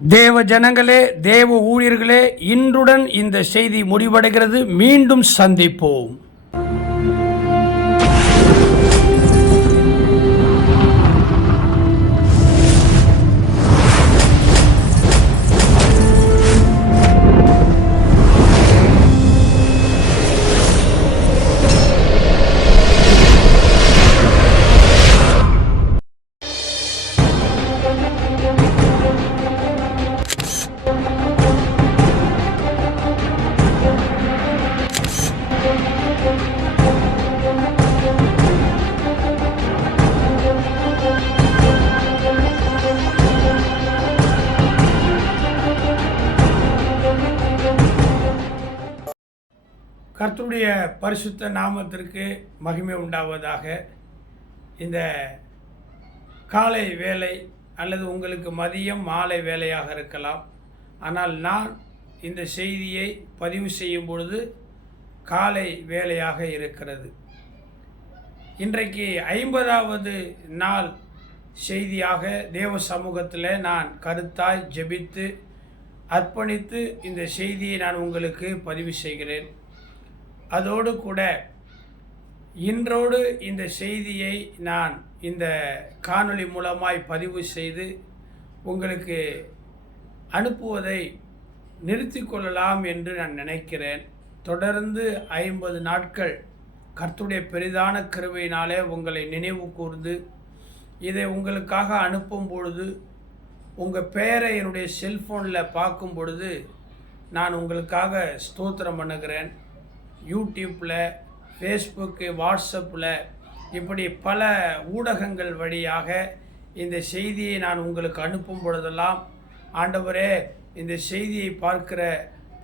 தேவ ஜனங்களே, தேவ ஊழியர்களே, இன்றுடன் இந்த செய்தி முடிவடைகிறது. மீண்டும் சந்திப்போம். கர்த்தருடைய பரிசுத்த நாமத்திற்கு மகிமை உண்டாவதாக. இந்த காலை வேலை அல்லது உங்களுக்கு மதியம் மாலை வேலையாக இருக்கலாம். ஆனால் நான் இந்த செய்தியை பதிவு செய்யும் பொழுது காலை வேலையாக இருக்கிறது. இன்றைக்கு 50வது நாள் செய்தியாக தேவ சமூகத்தில் நான் கருத்தாய் ஜெபித்து அர்ப்பணித்து இந்த செய்தியை நான் உங்களுக்கு பதிவு செய்கிறேன். அதோடு கூட இன்றோடு இந்த செய்தியை நான் இந்த காணொளி மூலமாய் பதிவு செய்து உங்களுக்கு அனுப்புவதை நிறுத்தி கொள்ளலாம் என்று நான் நினைக்கிறேன். தொடர்ந்து 50 நாட்கள் கர்த்தருடைய பெரிதான கிருபையினாலே உங்களை நினைவு கூர்ந்து இதை உங்களுக்காக அனுப்பும் பொழுது உங்கள் பெயரை என்னுடைய செல்ஃபோனில் பார்க்கும் பொழுது நான் உங்களுக்காக ஸ்தோத்திரம் பண்ணுகிறேன். யூடியூப்பில், ஃபேஸ்புக்கு, வாட்ஸ்அப்பில் இப்படி பல ஊடகங்கள் வழியாக இந்த செய்தியை நான் உங்களுக்கு அனுப்பும் பொழுதெல்லாம், ஆண்டவரே, இந்த செய்தியை பார்க்கிற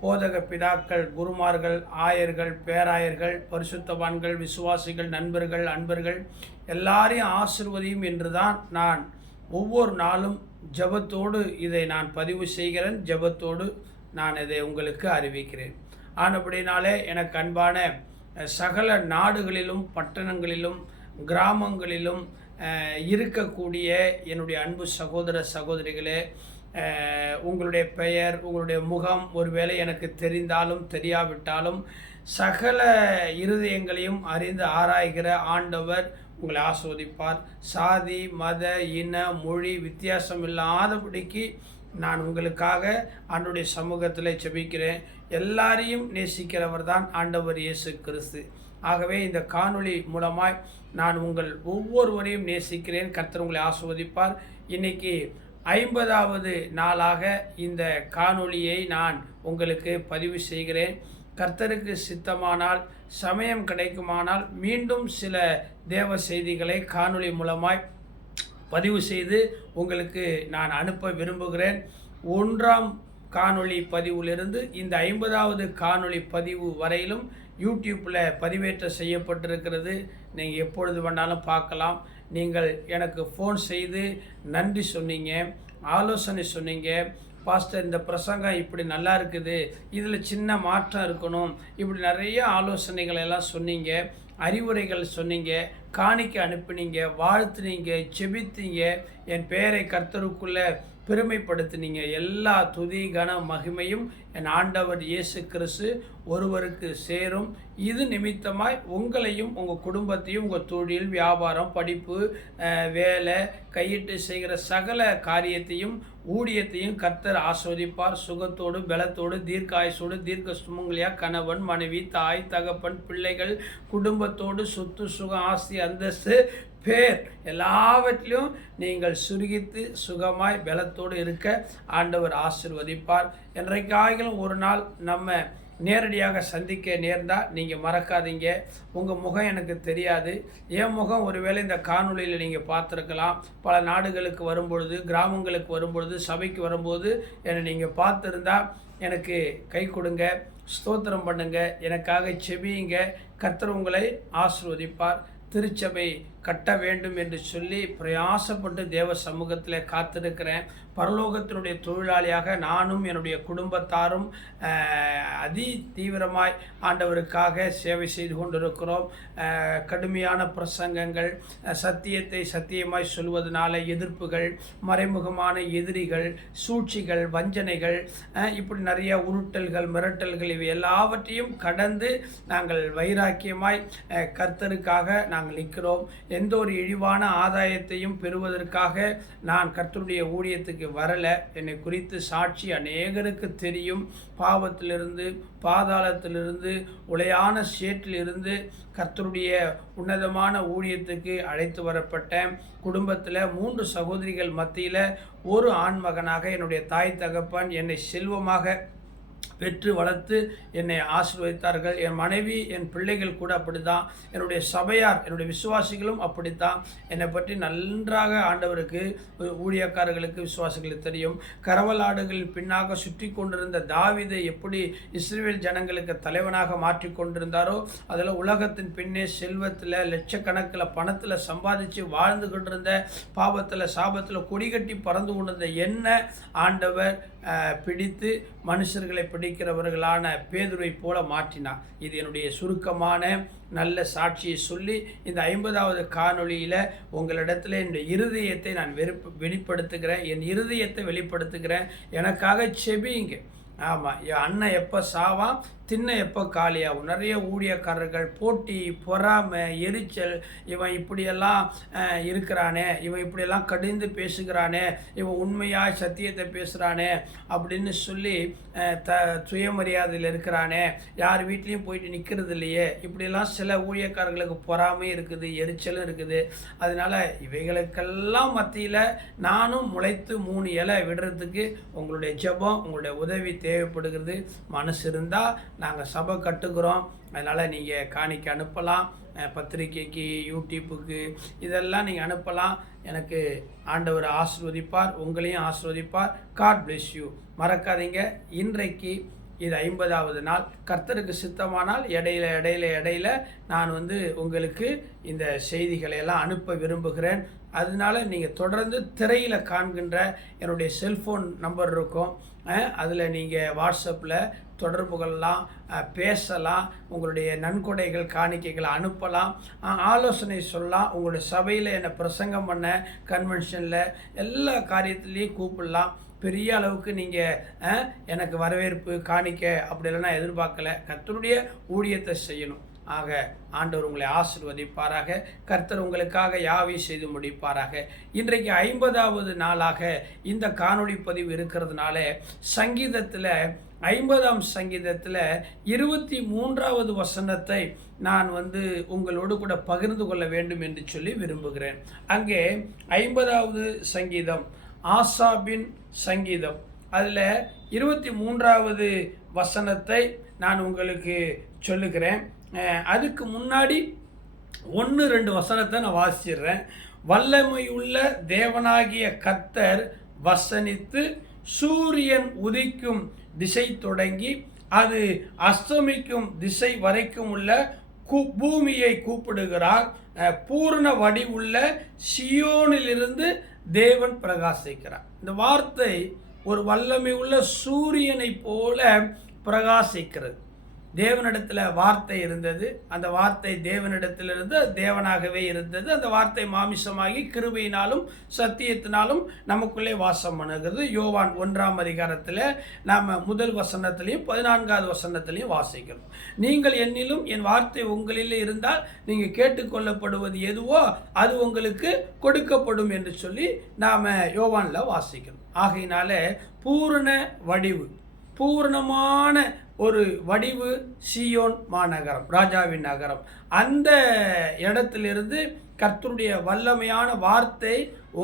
போதக பிதாக்கள், குருமார்கள், ஆயர்கள், பேராயர்கள், பரிசுத்தவான்கள், விசுவாசிகள், நண்பர்கள், அன்பர்கள் எல்லாரையும் ஆசிர்வதியும் என்று தான் நான் ஒவ்வொரு நாளும் ஜெபத்தோடு இதை நான் பதிவு செய்கிறேன். ஜெபத்தோடு நான் இதை உங்களுக்கு அறிவிக்கிறேன். ஆனபடினாலே எனக்கு அன்பான சகல நாடுகளிலும் பட்டணங்களிலும் கிராமங்களிலும் இருக்கக்கூடிய என்னுடைய அன்பு சகோதர சகோதரிகளே, உங்களுடைய பெயர், உங்களுடைய முகம் ஒருவேளை எனக்கு தெரிந்தாலும் தெரியாவிட்டாலும் சகல இருதயங்களையும் அறிந்து ஆராய்கிற ஆண்டவர் உங்களை ஆஸ்வதிப்பார். சாதி, மத, இன, மொழி வித்தியாசம் இல்லாதபடிக்கு நான் உங்களுக்காக ஆண்டவருடைய சமூகத்தில் ஜெபிக்கிறேன். எல்லாரையும் நேசிக்கிறவர் தான் ஆண்டவர் இயேசு கிறிஸ்து. ஆகவே இந்த காணொளி மூலமாய் நான் உங்கள் ஒவ்வொருவரையும் நேசிக்கிறேன். கர்த்தர் உங்களை ஆசீர்வதிப்பார். இன்னைக்கு 50வது நாளாக இந்த காணொளியை நான் உங்களுக்கு பதிவு செய்கிறேன். கர்த்தருக்கு சித்தமானால், சமயம் கிடைக்குமானால் மீண்டும் சில தேவ செய்திகளை காணொளி மூலமாய் பதிவு செய்து உங்களுக்கு நான் அனுப்ப விரும்புகிறேன். 1ஆம் காணொளி பதிவிலிருந்து இந்த 50வது காணொளி பதிவு வரையிலும் யூடியூப்பில் பதிவேற்றம் செய்யப்பட்டிருக்கிறது. நீங்கள் எப்பொழுது வேணாலும் பார்க்கலாம். நீங்கள் எனக்கு ஃபோன் செய்து நன்றி சொன்னீங்க, ஆலோசனை சொன்னீங்க. பாஸ்டர், இந்த பிரசங்கம் இப்படி நல்லா இருக்குது, இதில் சின்ன மாற்றம் இருக்கணும், இப்படி நிறைய ஆலோசனைகள் எல்லாம் சொன்னீங்க, அறிவுரைகள் சொன்னீங்க, காணிக்க அனுப்புனீங்க, வாழ்த்துனீங்க, செபித்தீங்க, என் பெயரை கர்த்தருக்குள்ளே பெருமைப்படுத்தினீங்க. எல்லா துதி கன மகிமையும் என் ஆண்டவர் இயேசு கிறிஸ்து ஒருவருக்கு சேரும். இது நிமித்தமாய் உங்களையும் உங்கள் குடும்பத்தையும் உங்கள் தொழில், வியாபாரம், படிப்பு, வேலை, கையிட்டு செய்கிற சகல காரியத்தையும் ஊழியத்தையும் கர்த்தர் ஆஸ்வதிப்பார். சுகத்தோடு, பலத்தோடு, தீர்க்காயுசோடு, தீர்க்க சுமங்கலியாக கணவன், மனைவி, தாய், தகப்பன், பிள்ளைகள், குடும்பத்தோடு, சொத்து, சுகம், ஆஸ்தி, அந்தஸ்து, பேர் எல்லாவற்றிலும் நீங்கள் சுருகித்து சுகமாய் பலத்தோடு இருக்க ஆண்டவர் ஆசீர்வதிப்பார். என்றைக்காகிலும் ஒரு நாள் நம்ம நேரடியாக சந்திக்க நேர்ந்தால் நீங்கள் மறக்காதீங்க. உங்கள் முகம் எனக்கு தெரியாது, என் முகம் ஒருவேளை இந்த காணொளியில் நீங்கள் பார்த்துருக்கலாம். பல நாடுகளுக்கு வரும்பொழுது, கிராமங்களுக்கு வரும்பொழுது, சபைக்கு வரும்போது என்னை நீங்கள் பார்த்துருந்தா எனக்கு கை கொடுங்க, ஸ்தோத்திரம் பண்ணுங்க, எனக்காக செபியுங்க. கர்த்தர் உங்களை ஆசீர்வதிப்பார். திருச்சபை கட்ட வேண்டும் என்று சொல்லி பிரயாசப்பட்டு தேவ சமூகத்தில் காத்திருக்கிறேன். பரலோகத்தினுடைய தொழிலாளியாக நானும் என்னுடைய குடும்பத்தாரும் அதி தீவிரமாய் ஆண்டவருக்காக சேவை செய்து கொண்டிருக்கிறோம். கடுமையான பிரசங்கங்கள், சத்தியத்தை சத்தியமாய் சொல்வதனால எதிர்ப்புகள், மறைமுகமான எதிரிகள், சூழ்ச்சிகள், வஞ்சனைகள், இப்படி நிறைய உருட்டல்கள், மிரட்டல்கள், இவை எல்லாவற்றையும் கடந்து நாங்கள் வைராக்கியமாய் கர்த்தருக்காக நாங்கள் நிற்கிறோம். எந்த ஒரு இழிவான ஆதாயத்தையும் பெறுவதற்காக நான் கர்த்தருடைய ஊழியத்துக்கு வரலை. என்னை குறித்து சாட்சி அநேகருக்கு தெரியும். பாவத்திலிருந்து, பாதாளத்திலிருந்து, உளையான சேற்றிலிருந்து கர்த்தருடைய உன்னதமான ஊழியத்துக்கு அழைத்து வரப்பட்டேன். குடும்பத்தில் 3 சகோதரிகள் மத்தியில் ஒரு ஆண்மகனாக என்னுடைய தாய் தகப்பன் என்னை செல்வமாக பெற்று வளர்த்து என்னை ஆசீர்வதித்தார்கள். என் மனைவி, என் பிள்ளைகள் கூட அப்படித்தான். என்னுடைய சபையார், என்னுடைய விசுவாசிகளும் அப்படித்தான். என்னை பற்றி நன்றாக ஆண்டவருக்கு, ஊழியக்காரர்களுக்கு, விசுவாசிகளுக்கு தெரியும். கரவலாடுகளின் பின்னாக சுற்றி கொண்டிருந்த தாவீதை எப்படி இஸ்ரவேல் ஜனங்களுக்கு தலைவனாக மாற்றி கொண்டிருந்தாரோ, அதில் உலகத்தின் பின்னே செல்வத்தில் லட்சக்கணக்கில் பணத்தில் சம்பாதிச்சு வாழ்ந்து கொண்டிருந்த, பாவத்தில் சாபத்தில் கொடிகட்டி பறந்து கொண்டிருந்த என்ன ஆண்டவர் பிடித்து மனுஷர்களை பிடிக்கிறவர்களான பேதுருவை போல மாற்றினார். இது என்னுடைய சுருக்கமான நல்ல சாட்சியை சொல்லி இந்த 50வது காணொளியில் உங்களிடத்தில் என்னுடைய இருதயத்தை நான் வெளிப்படுத்துகிறேன். என் இருதயத்தை வெளிப்படுத்துகிறேன். எனக்காக செபியுங்க. ஆமாம், என் அண்ணன் எப்போ சாவான், தின்ன எப்போ காலியாகும். நிறைய ஊழியக்காரர்கள் போட்டி, பொறாமை, எரிச்சல், இவன் இப்படியெல்லாம் இருக்கிறானே, இவன் இப்படியெல்லாம் கடிந்து பேசுகிறானே, இவன் உண்மையாக சத்தியத்தை பேசுகிறானே அப்படின்னு சொல்லி சுயமரியாதையில் இருக்கிறானே, யார் வீட்லேயும் போயிட்டு நிற்கிறது இல்லையே, இப்படியெல்லாம் சில ஊழியக்காரர்களுக்கு பொறாமை இருக்குது, எரிச்சலும் இருக்குது. அதனால் இவைகளுக்கெல்லாம் மத்தியில் நானும் முளைத்து 3 இலை விடுறதுக்கு உங்களுடைய ஜெபம், உங்களுடைய உதவி தேவைப்படுகிறது. மனசு இருந்தால் நாங்கள் சபை கட்டுக்கிறோம். அதனால் நீங்கள் காணிக்க அனுப்பலாம். பத்திரிக்கைக்கு, யூடியூப்புக்கு இதெல்லாம் நீங்கள் அனுப்பலாம். எனக்கு ஆண்டவர் ஆசீர்வதிப்பார், உங்களையும் ஆசீர்வதிப்பார். God bless you. மறக்காதீங்க, இன்றைக்கு இது 50வது நாள். கர்த்தருக்கு சித்தமானால் இடையில நான் உங்களுக்கு இந்த செய்திகளை எல்லாம் அனுப்ப விரும்புகிறேன். அதனால நீங்கள் தொடர்ந்து திரையில் காண்கின்ற என்னுடைய செல்ஃபோன் நம்பர் இருக்கும். அதில் நீங்கள் வாட்ஸ்அப்பில் தொடர்பு கொள்ளலாம், பேசலாம், உங்களுடைய நன்கொடைகள், காணிக்கைகளை அனுப்பலாம், ஆலோசனை சொல்லலாம். உங்களுடைய சபையில் என்னை பிரசங்கம் பண்ண, கன்வென்ஷனில் எல்லா காரியத்துலேயும் கூப்பிடலாம். பெரிய அளவுக்கு நீங்கள் எனக்கு வரவேற்பு, காணிக்க அப்படிலாம் நான் எதிர்பார்க்கல. கர்த்தருடைய ஊழியத்தை செய்யணும். ஆக ஆண்டவர் உங்களை ஆசீர்வதிப்பாராக. கர்த்தர் உங்களுக்காக யாவை செய்து முடிப்பாராக. இன்றைக்கு 50வது நாளாக இந்த காணொளி பதிவு இருக்கிறதுனால சங்கீதத்தில் 50ஆம் சங்கீதத்தில் 23வது வசனத்தை நான் உங்களோடு கூட பகிர்ந்து கொள்ள வேண்டும் என்று சொல்லி விரும்புகிறேன். அங்கே 50வது சங்கீதம் ஆசாபின் சங்கீதம், அதில் 23வது வசனத்தை நான் உங்களுக்கு சொல்லுகிறேன். அதுக்கு முன்னாடி 1-2 வசனத்தை நான் வாசிடுறேன். வல்லமையுள்ள தேவனாகிய கர்த்தர் வசனித்து சூரியன் உதிக்கும் திசை தொடங்கி அது அஸ்தமிக்கும் திசை வரைக்கும் உள்ள பூமியை கூப்பிடுகிறார். பூர்ண வடிவுள்ள சியோனிலிருந்து தேவன் பிரகாசிக்கிறார். இந்த வார்த்தை ஒரு வல்லமை உள்ள சூரியனை போல பிரகாசிக்கிறது. தேவனிடத்தில் வார்த்தை இருந்தது. அந்த வார்த்தை தேவனிடத்திலிருந்து தேவனாகவே இருந்தது. அந்த வார்த்தை மாமிசமாகி கிருபையினாலும் சத்தியத்தினாலும் நமக்குள்ளே வாசம் பண்ணுகிறது. யோவான் 1ஆம் அதிகாரத்தில் நாம் முதல் வசனத்திலையும் 14வது வசனத்திலையும் வாசிக்கிறோம். நீங்கள் என்னிலும் என் வார்த்தை உங்களில் இருந்தால் நீங்கள் கேட்டுக்கொள்ளப்படுவது எதுவோ அது உங்களுக்கு கொடுக்கப்படும் என்று சொல்லி நாம் யோவானில் வாசிக்கிறோம். ஆகையினால பூரண வடிவு, பூரணமான ஒரு வடிவு சீயோன் மாநகரம், ராஜாவின் நகரம். அந்த இடத்திலிருந்து கர்த்தருடைய வல்லமையான வார்த்தை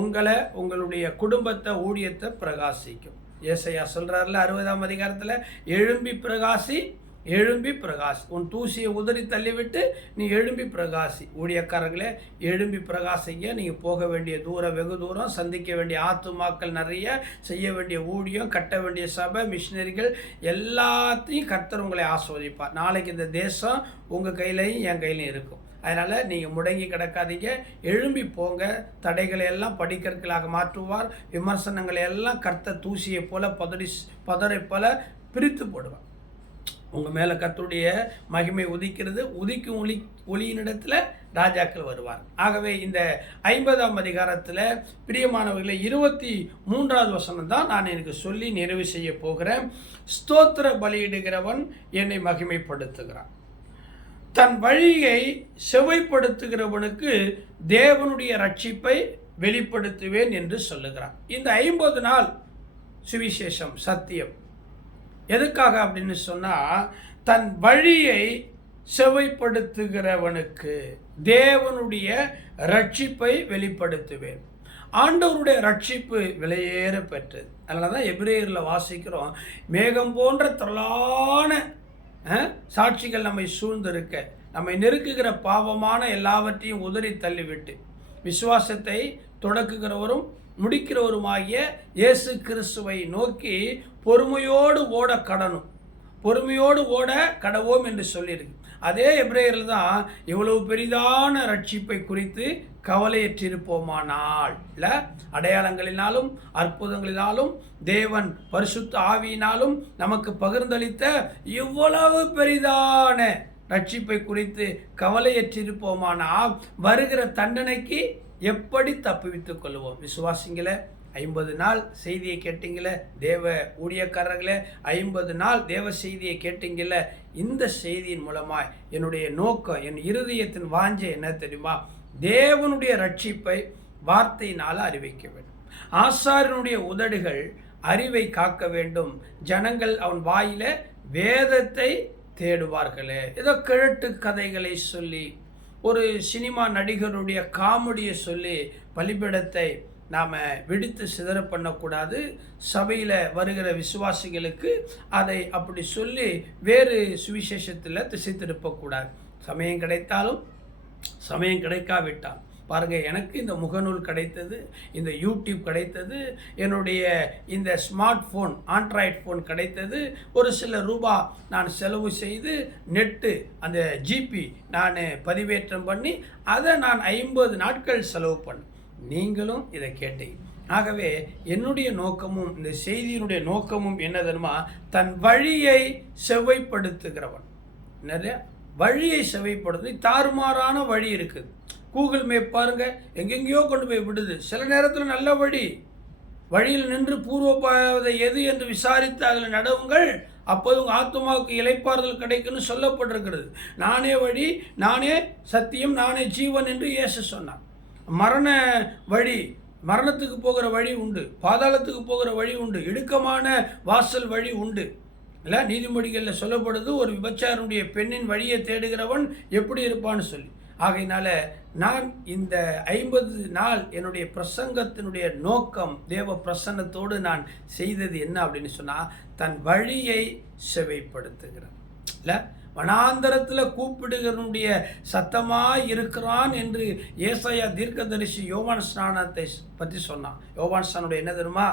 உங்களை, உங்களுடைய குடும்பத்தை, ஊழியத்தை பிரகாசிக்கும். ஏசாயா சொல்றாருல 60ஆம் அதிகாரத்தில், எழும்பி பிரகாசி, எழும்பி பிரகாசி, உன் தூசியை உதறி தள்ளிவிட்டு நீ எழும்பி பிரகாசி. ஊழியக்காரர்களே, எழும்பி பிரகாசிங்க. நீங்கள் போக வேண்டிய தூரம் வெகு தூரம், சந்திக்க வேண்டிய ஆத்துமாக்கள் நிறைய, செய்ய வேண்டிய ஊழியம், கட்ட வேண்டிய சபை, மிஷினரிகள் எல்லாத்தையும் கர்த்தர் உங்களை ஆஸ்வதிப்பார். நாளைக்கு இந்த தேசம் உங்கள் கையிலையும் என் கையிலையும் இருக்கும். அதனால் நீங்கள் முடங்கி கிடக்காதீங்க, எழும்பி போங்க. தடைகளை எல்லாம் படிக்கற்களாக மாற்றுவார். விமர்சனங்களை எல்லாம் கர்த்தர் தூசியை போல பதரை போல பிரித்து போடுவார். உங்கள் மேலே கர்த்தருடைய மகிமை உதிக்கிறது. உதிக்கும் ஒளியினிடத்தில் ராஜாக்கள் வருவார். ஆகவே இந்த 50ஆம் அதிகாரத்தில் பிரியமானவர்களை 23வது வசனம் தான் நான் எனக்கு சொல்லி நிறைவு செய்ய போகிறேன். ஸ்தோத்திர பலியிடுகிறவன் என்னை மகிமைப்படுத்துகிறான். தன் வழியை செவ்வைப்படுத்துகிறவனுக்கு தேவனுடைய ரட்சிப்பை வெளிப்படுத்துவேன் என்று சொல்லுகிறான். இந்த 50 நாள் சுவிசேஷம் சத்தியம் எதுக்காக அப்படின்னு சொன்னால், தன் வழியை செவ்வைப்படுத்துகிறவனுக்கு தேவனுடைய ரட்சிப்பை வெளிப்படுத்துவேன். ஆண்டவருடைய ரட்சிப்பு விலையேற பெற்றது. அதனால தான் எபிரேயரில் வாசிக்கிறோம், மேகம் போன்ற திரளான சாட்சிகள் நம்மை சூழ்ந்திருக்க நம்மை நெருக்குகிற பாவமான எல்லாவற்றையும் உதறி தள்ளிவிட்டு விசுவாசத்தை தொடக்குகிறவரும் முடிக்கிறவருமாகிய இயேசு கிறிஸ்துவை நோக்கி பொறுமையோடு ஓட கடவோம் என்று சொல்லியிருக்கு. அதே எபிரேயரில் தான் இவ்வளவு பெரிதான ரட்சிப்பை குறித்து கவலையற்றிருப்போமானால், இல்லை அடையாளங்களினாலும் அற்புதங்களினாலும் தேவன் பரிசுத்த ஆவியினாலும் நமக்கு பகிர்ந்தளித்த இவ்வளவு பெரிதான ரட்சிப்பை குறித்து கவலையற்றிருப்போமானால் வருகிற தண்டனைக்கு எப்படி தப்புவித்துக் கொள்வோம்? விசுவாசிங்களே, 50 நாள் செய்தியை கேட்டீங்களே, தேவ ஊழியக்காரர்களே, 50 நாள் தேவ செய்தியை கேட்டீங்களே. இந்த செய்தியின் மூலமாய் என்னுடைய நோக்கம், என் இருதயத்தின் வாஞ்சை என்ன தெரியுமா? தேவனுடைய ரட்சிப்பை வார்த்தையினால் அறிவிக்க வேண்டும். ஆசாரியனுடைய உதடுகள் அறிவை காக்க வேண்டும். ஜனங்கள் அவன் வாயில வேதத்தை தேடுவார்களே. ஏதோ கிழட்டு கதைகளை சொல்லி, ஒரு சினிமா நடிகருடைய காமெடியை சொல்லி பலிபீடத்தை நாம் வெடித்து சிதற பண்ணக்கூடாது. சபையில் வருகிற விசுவாசிகளுக்கு அதை அப்படி சொல்லி வேறு சுவிசேஷத்தில் திசை திருப்பக்கூடாது. சமயம் கிடைத்தாலும் சமயம் கிடைக்காவிட்டால் பாருங்கள், எனக்கு இந்த முகநூல் கிடைத்தது, இந்த யூடியூப் கிடைத்தது, என்னுடைய இந்த ஸ்மார்ட் ஃபோன் ஆண்ட்ராய்ட் ஃபோன் கிடைத்தது. ஒரு சில ரூபா நான் செலவு செய்து நெட்டு அந்த ஜிபி நான் பதிவேற்றம் பண்ணி அதை நான் 50 நாட்கள் செலவு பண்ணேன். நீங்களும் இதை கேட்டீங்க. ஆகவே என்னுடைய நோக்கமும் இந்த செய்தியினுடைய நோக்கமும் என்ன தெரியுமா? தன் வழியை செவ்வைப்படுத்துகிறவன். நிறைய வழியை செவ்வைப்படுத்து. தாறுமாறான வழி இருக்குது. கூகுள் மேப் பாருங்கள், எங்கெங்கேயோ கொண்டு போய் விடுது. சில நேரத்தில் நல்ல வழியில் நின்று பூர்வ பாதை எது என்று விசாரித்து அதில் நடவுங்கள், அப்போது உங்கள் ஆத்மாவுக்கு இளைப்பாறுதல் கிடைக்குன்னு சொல்லப்பட்டிருக்கிறது. நானே வழி, நானே சத்தியம், நானே ஜீவன் என்று இயேசு சொன்னார். மரண வழி, மரணத்துக்கு போகிற வழி உண்டு, பாதாளத்துக்கு போகிற வழி உண்டு, இடுக்கமான வாசல் வழி உண்டு. இல்லை, நீதிமொழிகளில் சொல்லப்படுது, ஒரு விபச்சாரனுடைய பெண்ணின் வழியை தேடுகிறவன் எப்படி இருப்பான்னு சொல்லி. ஆகையினால நான் இந்த 50 நாள் என்னுடைய பிரசங்கத்தினுடைய நோக்கம், தேவ பிரசன்னத்தோடு நான் செய்தது என்ன அப்படின்னு சொன்னால், தன் வழியை செவைப்படுத்துகிறான். இல்லை, வனாந்தரத்தில் கூப்பிடுகிறனுடைய சத்தமாய் இருக்கிறான் என்று ஏசாயா தீர்க்கதரிசி யோவான் ஸ்நானத்தை பற்றி சொன்னான். யோவான் ஸ்நானுடைய என்ன தெரியுமா?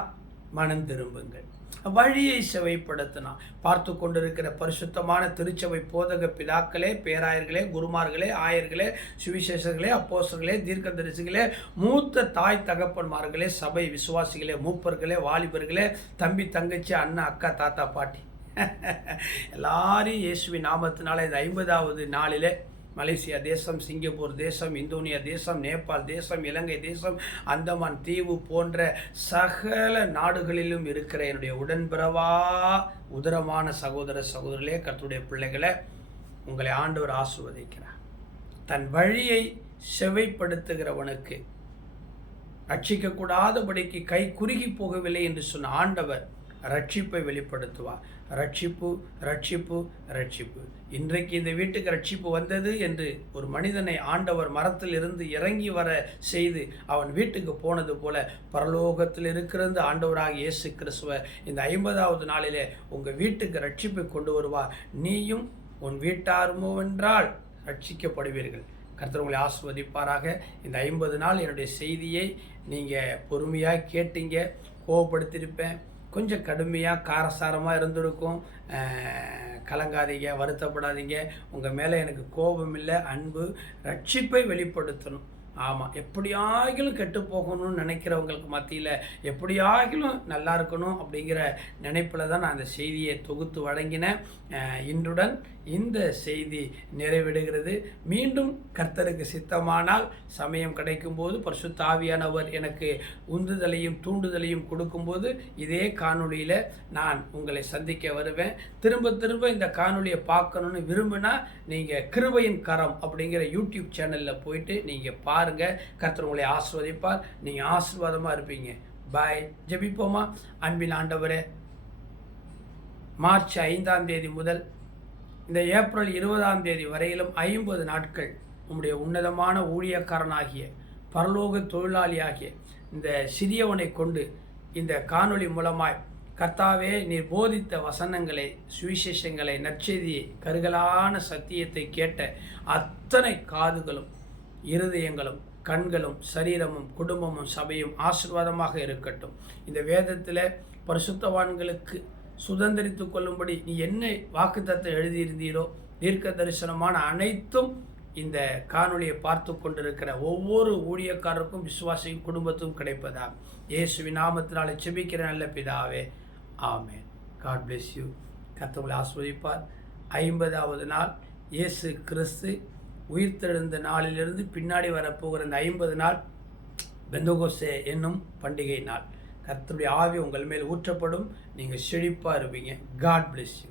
மனம் திரும்புங்கள். வழியை செவைப்படுத்தினான். பார்த்து கொண்டிருக்கிற பரிசுத்தமான திருச்சபை போதக பிதாக்களே, பேராயர்களே, குருமார்களே, ஆயர்களே, சுவிசேஷர்களே, அப்போஸ்தலர்களே, தீர்க்கதரிசிகளே, மூத்த தாய் தகப்பன்மார்களே, சபை விசுவாசிகளே, மூப்பர்களே, வாலிபர்களே, தம்பி தங்கச்சி, அண்ணா அக்கா தாத்தா பாட்டி எல்லாரையும் இயேசுவின் நாமத்தினால இந்த 50வது நாளிலே மலேசியா தேசம், சிங்கப்பூர் தேசம், இந்தோனியா தேசம், நேபாள் தேசம், இலங்கை தேசம், அந்தமான் தீவு போன்ற சகல நாடுகளிலும் இருக்கிற என்னுடைய உடன்பிறவா உதரமான சகோதர சகோதரர்களே, கர்த்தருடைய பிள்ளைகளை, உங்களை ஆண்டவர் ஆசீர்வதிக்கிறார். தன் வழியை செவைப்படுத்துகிறவனுக்கு ரட்சிக்கக்கூடாதபடிக்கு கை குறுகி போகவில்லை என்று சொன்ன ஆண்டவர் ரட்சிப்பை வெளிப்படுத்துவார். ரட்சிப்பு ரட்சிப்பு ரட்சிப்பு. இன்றைக்கு இந்த வீட்டுக்கு ரட்சிப்பு வந்தது என்று ஒரு மனிதனை ஆண்டவர் மரத்தில் இருந்து இறங்கி வர செய்து அவன் வீட்டுக்கு போனது போல பரலோகத்தில் இருக்கிறது ஆண்டவராக இயேசு கிறிஸ்துவ இந்த 50வது நாளிலே உங்கள் வீட்டுக்கு ரட்சிப்பை கொண்டு வருவார். நீயும் உன் வீட்டாருமோ என்றால் ரட்சிக்கப்படுவீர்கள். கர்த்தர் உங்களை ஆசீர்வதிப்பாராக. இந்த 50 நாள் என்னுடைய செய்தியை நீங்கள் பொறுமையாக கேட்டீங்க. கோபப்படுத்தியிருப்பேன், கொஞ்சம் கடுமையாக காரசாரமாக இருந்திருக்கும். கலங்காதீங்க, வருத்தப்படாதீங்க. உங்கள் மேலே எனக்கு கோபம் இல்லை, அன்பு. ரட்சிப்பை வெளிப்படுத்தணும். ஆமாம், எப்படியாகிலும் கெட்டு போகணும்னு நினைக்கிறவங்களுக்கு மத்தியில் எப்படியாகிலும் நல்லா இருக்கணும் அப்படிங்கிற நினைப்பில் தான் நான் அந்த செய்தியை தொகுத்து வழங்கினேன். இன்றுடன் இந்த செய்தி நிறைவடைகிறது. மீண்டும் கர்த்தருக்கு சித்தமானால் சமயம் கிடைக்கும்போது பரிசுத்த ஆவியானவர் எனக்கு உந்துதலையும் தூண்டுதலையும் கொடுக்கும்போது இதே காணொளியில் நான் உங்களை சந்திக்க வருவேன். திரும்ப திரும்ப இந்த காணொளியை பார்க்கணுன்னு விரும்பினா நீங்கள் கிருபையின் கரம் அப்படிங்கிற யூடியூப் சேனலில் போயிட்டு நீங்கள் பாருங்கள். கர்த்தர் உங்களை ஆசீர்வதிப்பார். நீங்கள் ஆசீர்வாதமாக இருப்பீங்க. பாய். ஜெபிப்போமா? அன்பின் ஆண்டவரே, மார்ச் 5ஆம் தேதி முதல் இந்த ஏப்ரல் 20ஆம் தேதி வரையிலும் 50 நாட்கள் உம்முடைய உன்னதமான ஊழியக்காரனாகிய பரலோக தொழிலாளியாகிய இந்த சிறியவனை கொண்டு இந்த காணொளி மூலமாய் கர்த்தாவே நீர் போதித்த வசனங்களை, சுவிசேஷங்களை, நற்செய்தியை, கருகலான சத்தியத்தை கேட்ட அத்தனை காதுகளும், இருதயங்களும், கண்களும், சரீரமும், குடும்பமும், சபையும் ஆசீர்வாதமாக இருக்கட்டும். இந்த வேதத்தில் பரிசுத்தவான்களுக்கு சுதந்திரித்து கொள்ளும்படி நீ என்ன வாக்குத்தத்தம் எழுதியிருந்தீரோ தீர்க்க தரிசனமான அனைத்தும் இந்த காணொளியை பார்த்து கொண்டிருக்கிற ஒவ்வொரு ஊழியக்காரருக்கும், விசுவாசிக்கும், குடும்பத்துக்கும் கிடைப்பதா இயேசுவின் நாமத்தினாலே செபிக்கிற நல்ல பிதாவே, ஆமென். God bless you. கர்த்தர் ஆசீர்வதிப்பார். 50ஆவது நாள் இயேசு கிறிஸ்து உயிர்த்தெழுந்த நாளிலிருந்து பின்னாடி வரப்போகிற இந்த 50 நாள் பெந்தகோஸ்தே என்னும் பண்டிகை நாள். கர்த்தருடைய ஆவி உங்கள் மேல் ஊற்றப்படும். நீங்கள் செழிப்பாக இருப்பீங்க. God bless you.